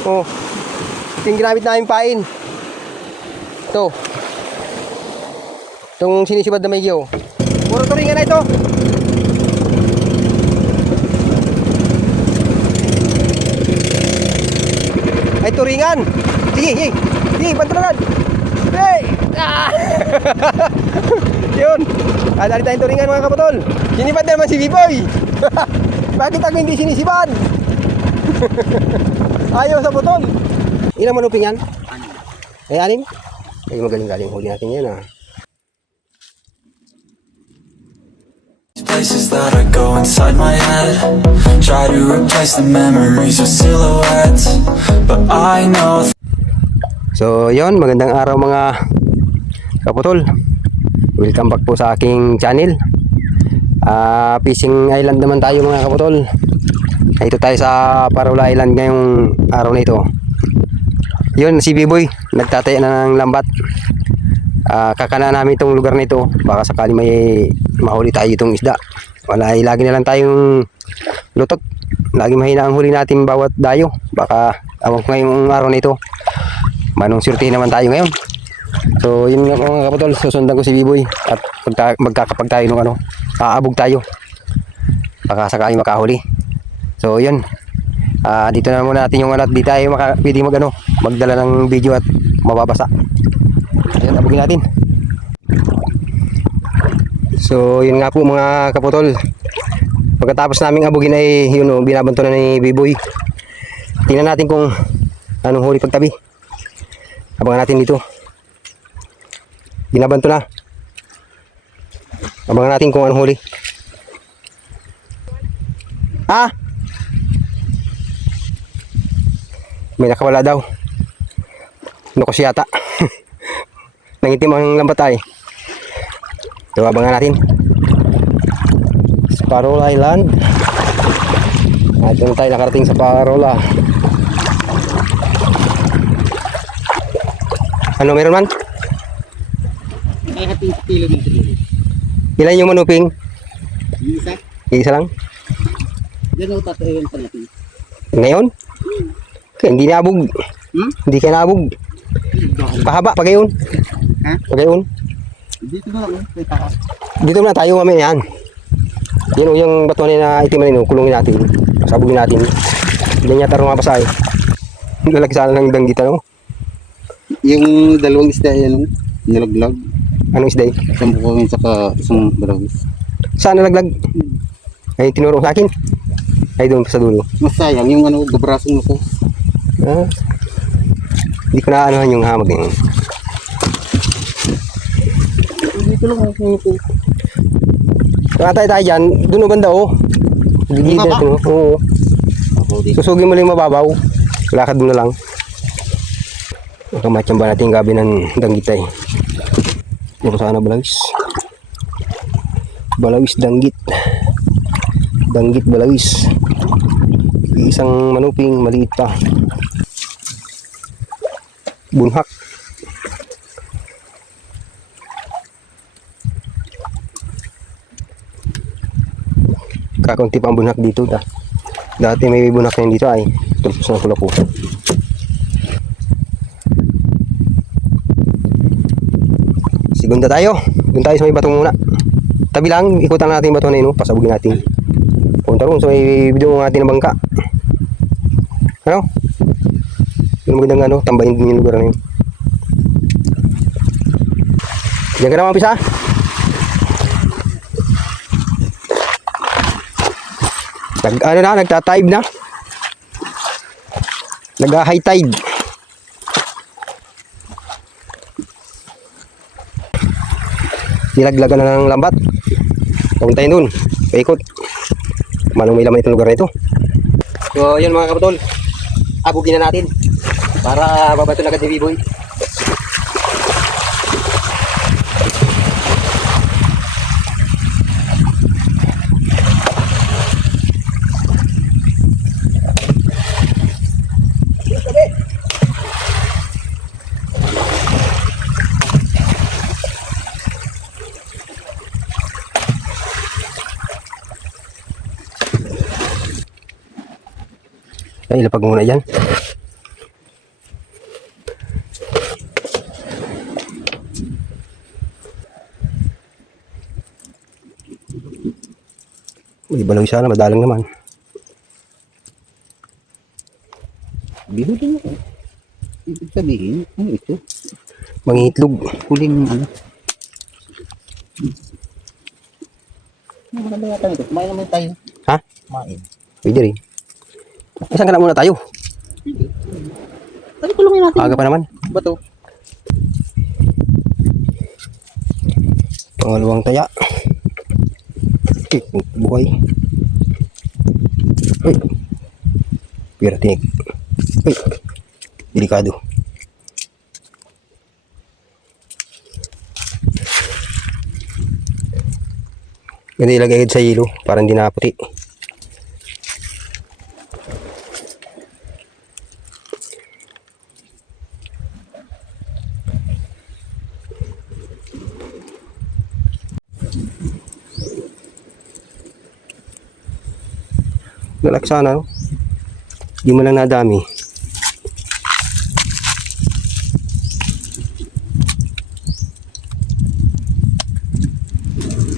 Oh. Ito yung ginamit namin pain. Ito. Itong sinisibad na may giyo. Puro turingan na ito. Ay, turingan. Sige, sige. Sige, pantulagan. Hey! Ah! Yun. Adali tayong turingan mga kapatol. Sinibad na naman si B-Boy. Bakit ako hindi sinisibad? Ayaw sa butol. Ilang manuping yan? Ay, 6? Ay, magaling-galing huli natin yan ah. Places that I go inside my head, try to replace the memories with silhouettes, but I know. So yon, magandang araw mga kaputol. Welcome back po sa aking channel. Fishing Island naman tayo mga kaputol. Ito tayo sa Parola Island ngayong araw na ito. Yun, si B-Boy nagtataya na ng lambat. Kakana namin itong lugar na ito. Baka sakali may mahuli tayo itong isda. Wala, lagi na lang tayong lutot. Lagi mahina ang huli natin bawat dayo. Baka awang ko ngayong araw na ito, manong surti naman tayo ngayon. So yun nga mga kapatol, susundan ko si B-Boy at magkakapag tayo nung ano, aabog tayo. Baka sakali makahuli. So yun, dito na muna natin yung ano, di tayo pwede magdala ng video at mababasa. Ayan, abugin natin. So yun nga po mga kaputol, pagkatapos naming abugin ay yun o, binabanto na ni B-Boy. Tingnan natin kung anong huli pagtabi. Abangan natin dito. Binabanto na. Abangan natin kung anong huli. May nakawala daw. Nukos yata. Nangitim ang lambat ay. So abangan natin. Sa Parola Island. At doon tayo nakarating sa Parola. Ano meron man? May hating kilo dito. Ilan yung manuping? Isa? Isa lang? Diyan ako tatayin pa natin. Ngayon? Okay, hindi naabog. Hindi ka naabog. Pahaba, pagayon. Ha? Pagayon. Dito na lang. Kay taas. Dito na tayo mamaya yan. Yan o, yung batuan na itim na yun, kulungin natin. Sabugin natin. Hindi niya tarong mapasay. Lalaki sana ng danggit ano? Yung dalawang isda yan, nilaglag. Anong isday? Isang bukongin saka isang balawis. Saan nalaglag? Ay, tinuro sa akin. Ay, doon pa sa dulo. Mas sayang yung ano, gabrasong mo ko. Hindi ko na anuhan yung hamag yun. Dito lang ako ito. Kaya tayo dyan, doon o banda o. Gigilid Baba? natin o. Oo. Ako dito. Susugin mo lang yung mababaw. Lakad mo na lang. Nakamatyang ba natin yung gabi ng danggit ay. Dito sana balawis. Balawis danggit. Danggit balawis. Isang manuping maliit pa. Bunhak. Kakunti pa ang bunhak dito. Dati may bunhak na dito ay tulpos na pula po. Sigunda tayo. Doon tayo sa may batong muna. Tabi lang, ikutan natin yung bato na yun. Pasabugin natin. Punta ron, so may video natin ng bangka. Ano? Yung magandang ano, tambahin din yung lugar na yun. Diyan ka na mampisa. Nagtatibe na. Nag-high tide. Nilaglagan na ng lambat. Puntayin dun. Paikot. Manong may laman itong lugar na ito. So yun mga kapatol, abugin na natin para babato na agad ni B-Boy. Ay, ilapag muna yan. May balaw sana, madalang naman. Bilo din ako. Ibig sabihin, ano ito? Mangitlog. Huling ano? Ano maganda yata ito? Kumain naman tayo. Ha? Kumain. Pwede rin. Saan ka na muna tayo? Ano kulungin natin? Aga pa naman. Ba to? Pangalawang taya. Buhay. Uy. Pira tinik. Uy. Delikado. Ganda ilagay agad sa hilo para hindi naputi. Lalaki sana, no? Di mo lang nadami.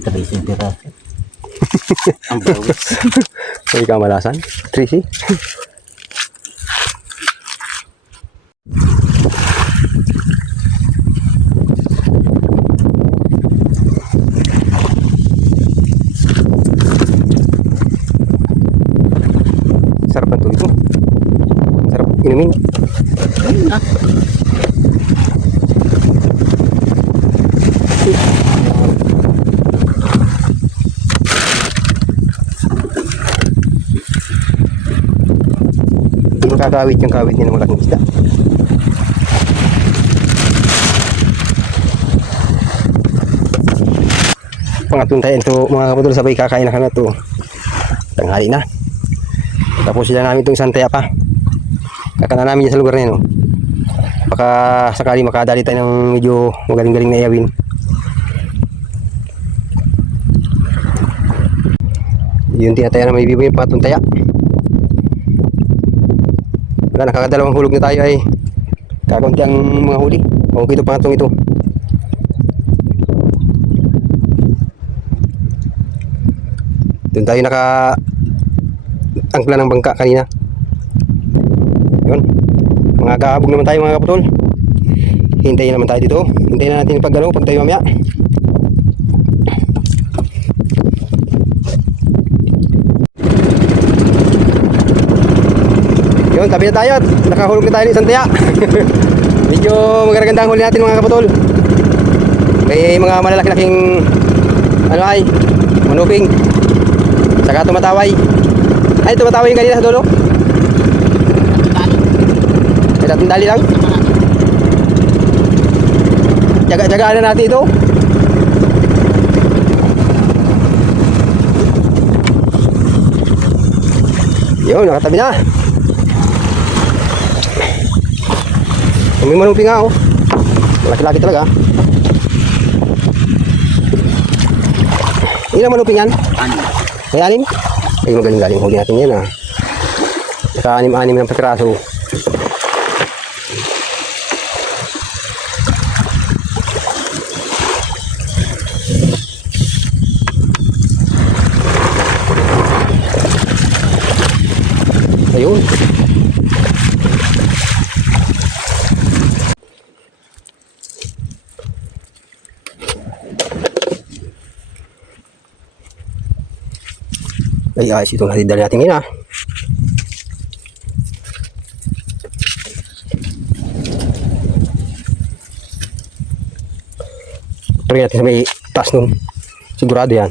Tracing piraso. Ang bawis. May kamalasan. Tracy. Sarap ng tubig mo. Sarap inumin. Hindi makakawit yung kawit niya ng malaking isda. Pangatlong tayo ito mga kapatol, sabay kakain na kami ito. Tanghali na. Tapos sila namin itong isang taya pa. Kakana namin dyan sa lugar na yun. Baka sakali makadali tayo ng medyo magaling-galing na iyawin. Yung tinataya na may bibo yung pangatlong taya. Wala, nakakadalawang hulog na tayo ay kakunti ang mga huli. Okay ito pangatlong ito. Doon tayo angkla ng bangka kanina. Yun. Mga kaabog naman tayo mga kaputol. Hintayin naman tayo dito. Hintayin na natin pag tayo mamaya. Yun, tabi na tayo. Nakahulog na tayo ng isang taya. Medyo magaganda ang huli natin mga kaputol. May mga malalaki-laking ano ay manuping. Saka tumataway. Ay, tumataway yung kanina sa dulo. Ay, tatlong dali lang. Jaga-jagaan na natin ito. Yun, nakatabi na. May manuping nga, oh. Malaki-laki talaga. Ilang manuping yan? May anim? Ay, magaling-galing huli natin yan, ah. Naka-anim-anim ng patraso. Ayun. Ay, ayos itong natidala natin ngayon, ah. Try natin sa may taas nun. Sigurado yan.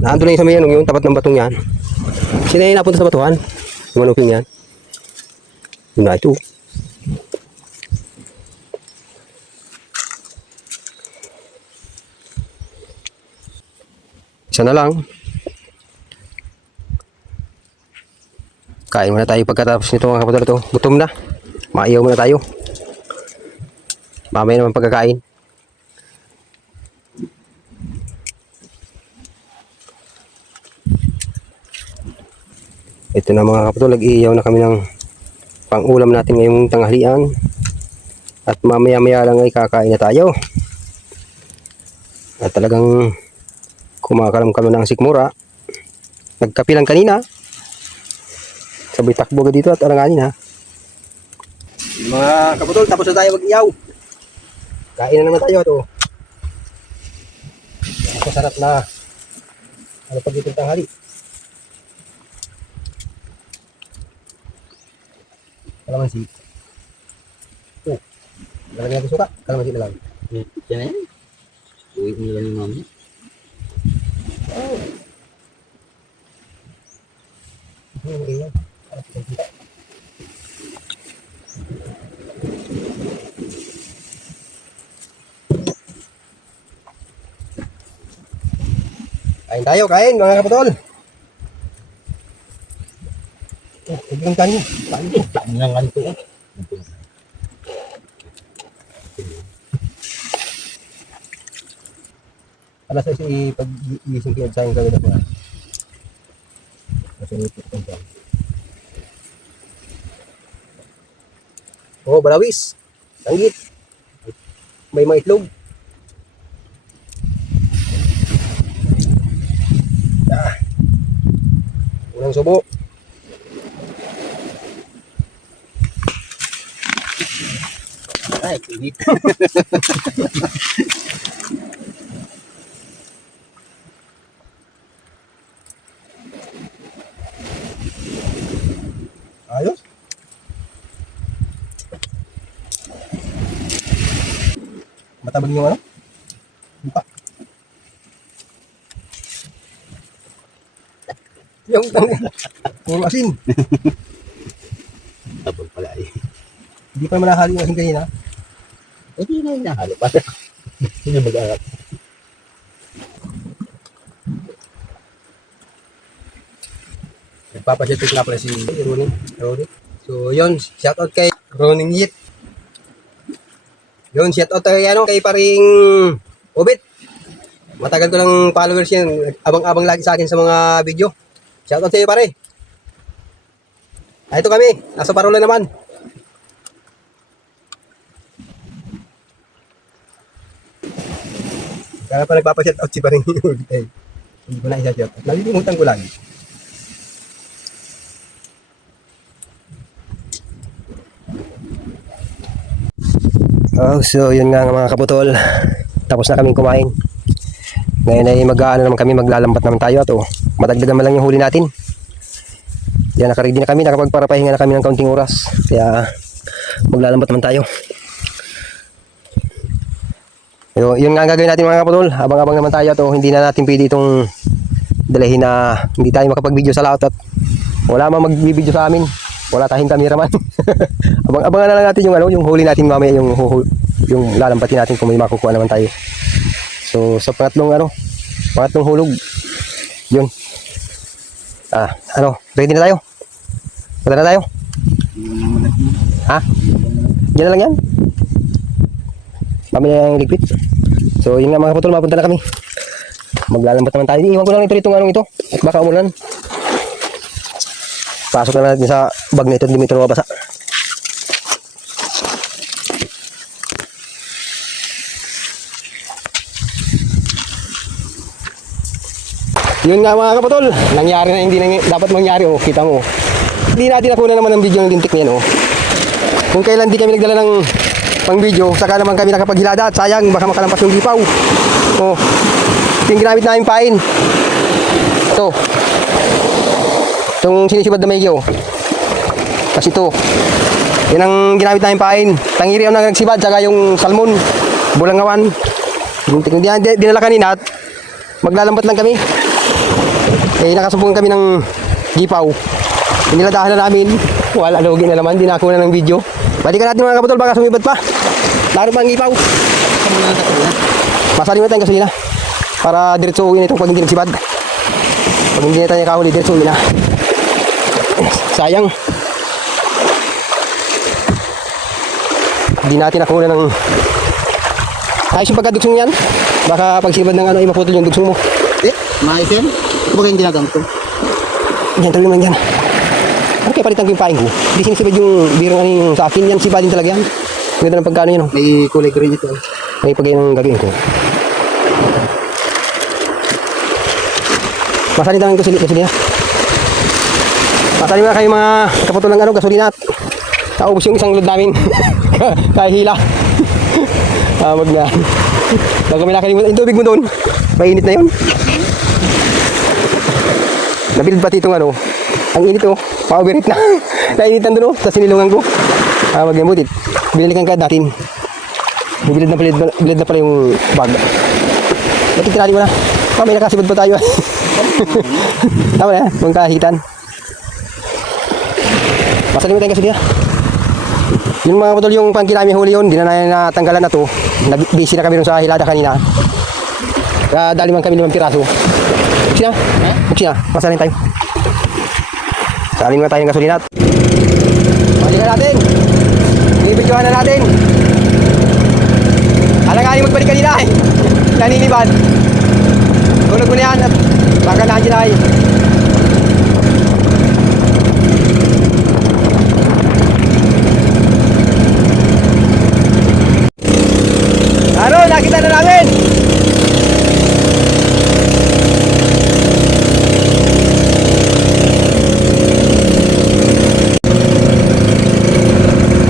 Nandun na yung sa may yung tapat ng batong yan. Sino yung napunta sa batuhan? Yung manuping yan. Yun na ito. Isa na lang. Kain muna tayo pagkatapos nito mga kapatid ito. Gutom na. Maiyaw muna tayo. Mamaya naman pagkakain. Ito na mga kapatid. Nag-iiyaw na kami ng pang-ulam natin ngayong tanghalian. At mamaya-maya lang ay kakain na tayo. At talagang kumakalam-kalam ng sikmura. Nagkapilang kanina. Sabay takbo ka dito at alanganin ha. Mga kaputol, tapos na tayo mag-iyaw. Kain na naman tayo ito. Masarap na ano pag itong tanghali. Kalamansi. Oh, lalagyan natin suka. Kalamansi na lang. Yan na yan. Uwi mo lang yung mami. Okay. Kain tayo, kain mga kapatol. Huwag lang kanin. Kain ko. Saan lang ganito eh. Alas na siya pag-iising kayo sa yung kagad ako. Kasi nipit kong dyan. Oh, balawis. Tanggit. May mga itlog. Unang subo. Ay, init. Ayos. Matabang yung ano? Lupa. Yung asin. Tapos pala eh. Hindi pa naman nahali yung asin kanina. Hindi na yung nahalo pa. Sino mag-arap? Nagpapasyatik na pala si Ronin. So yun, shoutout kay Ronin Yit. Yun, shoutout kay paring Obit. Matagal ko ng followers yan. Abang-abang lagi sa akin sa mga video. Shoutout sa'yo pare. Ito kami, nasa Parola naman. Kaya pa nagpapashoutout si paring Obit. Hindi ko na isa-shoutout. Nalilimutan ko lang. Oh, so yun nga mga kaputol. Tapos na kaming kumain. Ngayon ay mag-aano naman kami, maglalambat naman tayo at madagdagan man lang yung huli natin. Yan, nakaready na kami, nakapagparapahinga na kami ng kaunting oras. Kaya maglalambat naman tayo. Yun nga ang gagawin natin mga kaputol. Abang-abang naman tayo at hindi na natin pwede itong dalahin na hindi tayo makapag-video sa laot at wala mang mag-video sa amin. Wala tayong cameraman. Abang-abangan na lang natin yung huli natin mamaya, yung lalampatin natin kung may makukuha naman tayo. So sa pangatlong hulog. Yun. Ready na tayo? Punta na tayo? Ha? Diyan na lang yan? Mamaya yung ligpit. So yun nga mga kapatol, mapunta na kami. Maglalambat naman tayo. Iwan ko lang ito at baka umulan. Pasok na natin sa bag na ito, hindi mo ito mabasa. Yun nga mga kapatol, nangyari na hindi dapat mangyari. Kita mo. Hindi natin nakuha naman ng video ng lintik na yan. Kung kailan di kami nagdala ng pang video, saka naman kami nakapaghilada at sayang, baka makalampas yung lipaw. Yung ginamit namin pain. Ito. Itong sinisibad na may kasi ito, yan ang ginamit namin pain. Tangiri ang nagsibad, saka yung salmon, bulangawan. Dinala kanina at maglalambat lang kami. Nakasubukan kami ng gipaw. Iniladahan na namin. Wala, lugi na naman, di nakuha na ng video. Balikan natin mga kapatol, baka sumibad pa. Laro pa ang gipaw. Masali mo tayong gasolina para diretso uwi na itong pag hindi nagsibad. Pag hindi na tayo nakahuli, diretso uwi na. Sayang. Hindi natin nakuha ng ayos yung pagkadugsong yan. Baka pagsibad ng ay maputol yung dugsong mo. Maayos yan? Baka yung ginagamit ko. Yan, tuloy naman yan. Ano kaya palitan ko yung paing ko? Hindi sinisibad yung birong yung sa akin. Yan, sibadin talaga yan. Ganda ng pagkano yun. May kulay green ito. May pagkain ng gagawin ko. Masalita ng gasolina. Masalita kayo mga kaputol ng gasolina at naubos yung isang load namin. Kaya hila. Wag na. Bago may nakalimutan yung tubig mo doon. Mainit na yun. Nabilid pati itong ang init pa-overheat na. Nainitan doon sa sinilungan ko. Wag na butit. Binalikan ka natin. Bilid na pala yung bag. Bakit tinali mo na? May nakasibad pa tayo. Tama na, kung kahitan. Masalimutan kasi niya. Yung mga putol, yung pangkilami huli yun, di na natanggalan na to. Busy na kami rin sa hilada kanina. Kaya dali man kami 5 piraso. Buksi na? Buksi na, masalin tayo. Salin nga tayo ng gasolinat. Balikan natin. Ibigyohan na natin. Alanganin magbalik kanina eh. Naniniban. Tulog mo na yan at baka nandiyan ay. Nakita na namin.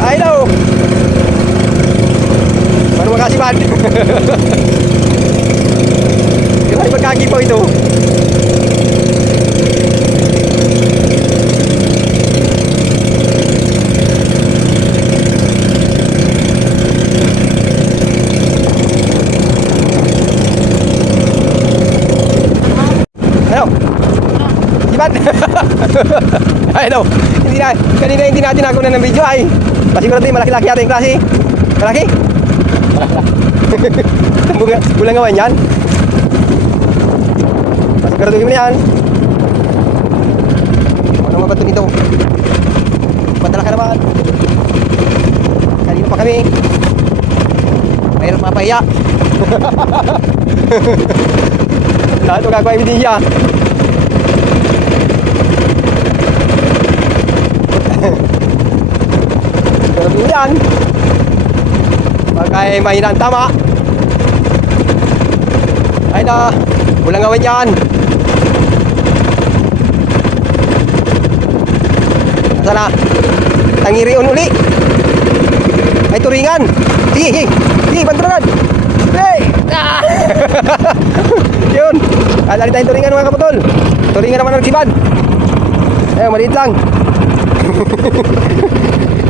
Ay no. Paano makasipan? Kaya magkakipaw ito. Ay no, kanina hindi natin ako na ng video ay pasigurado yung malaki-laki natin yung klase. Malaki? Malaki. Bulang gawan yan. Pasigurado mo na yan. Ano mabato nito? Padala ka naman. Kanina pa kami. Mayroon mapahiya. Lahat ito gagawa ebidensya. Pero yan pagkay mahina ang tama ay na walang gawan yan. Sana tangirion uli ay turingan. Sige banturan. Yun alali tayong turingan mga kaputol. Turingan naman ng sibad. Maliit lang.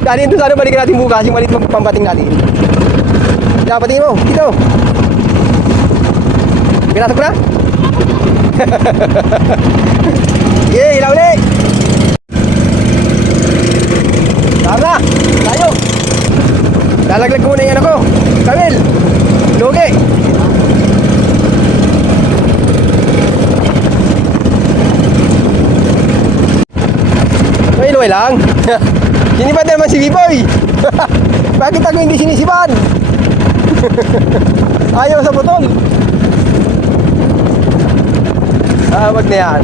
Dali ito sana balikan natin bukas yung maliit pambating natin. Dapatin mo, dito. Pinasok na? Yay, hilaw ulit. Tama, tayo. Lalaglag ko muna yung ko. Kamil, lugi. Luway lang. Sinibad naman si B-Boy. Bakit ako hindi sinisibad? Ayaw sa botol. Wag na yan.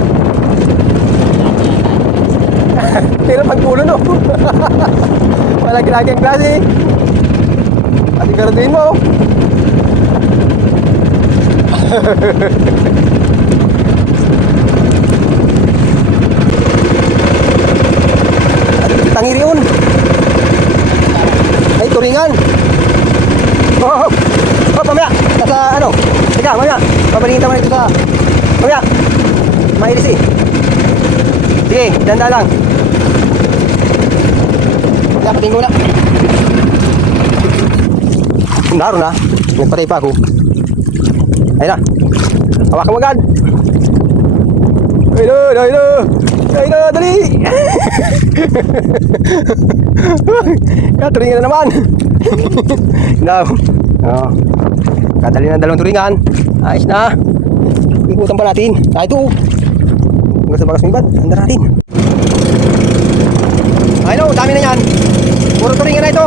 Pero pagpulo no. Malaki-laki ang klase. At siguraduhin mo. Tangiri yun. Ay, turingan. Pamaya. Nasa ano? Teka, mamaya. Pabalingin naman ito sa... Mamaya. Mahilis eh. Sige, danda lang. Dapatin ko na. Naroon na. Nagpatay pa ako. Ayun na. Hawakan mo agad. Ayun na, dali. Turingan na naman. No. Kadali na 2 turingan. Ayos na. Ikutan pa natin. Ito. Hanggang sa bagas ng ibad. Handa natin. Ayun, dami na yan. Puro turingan na ito.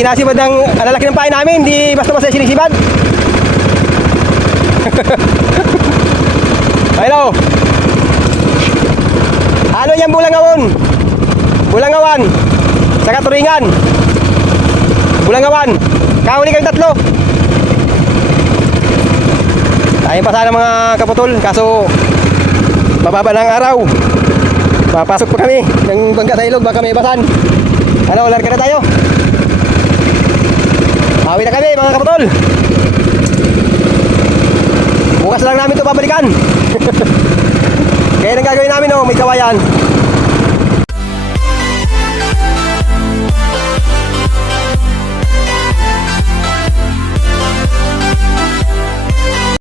Hindi nasibad ng alalaki ng pain namin. Hindi basta-basta sinisibad. Hello. Ano yan Bulangawon? Bulangawan. Sa Katuringan. Bulangawan. Kahuli kami 3. Tayo pa sana mga kaputol. Kaso mababa ng araw. Papasok pa kami ng bangka sa ilog. Baka may basan. Ano, larga na tayo. Bawi na kami mga kaputol. Bukas lang namin ito babalikan. Kaya nang gagawin namin, oh, may kawayan.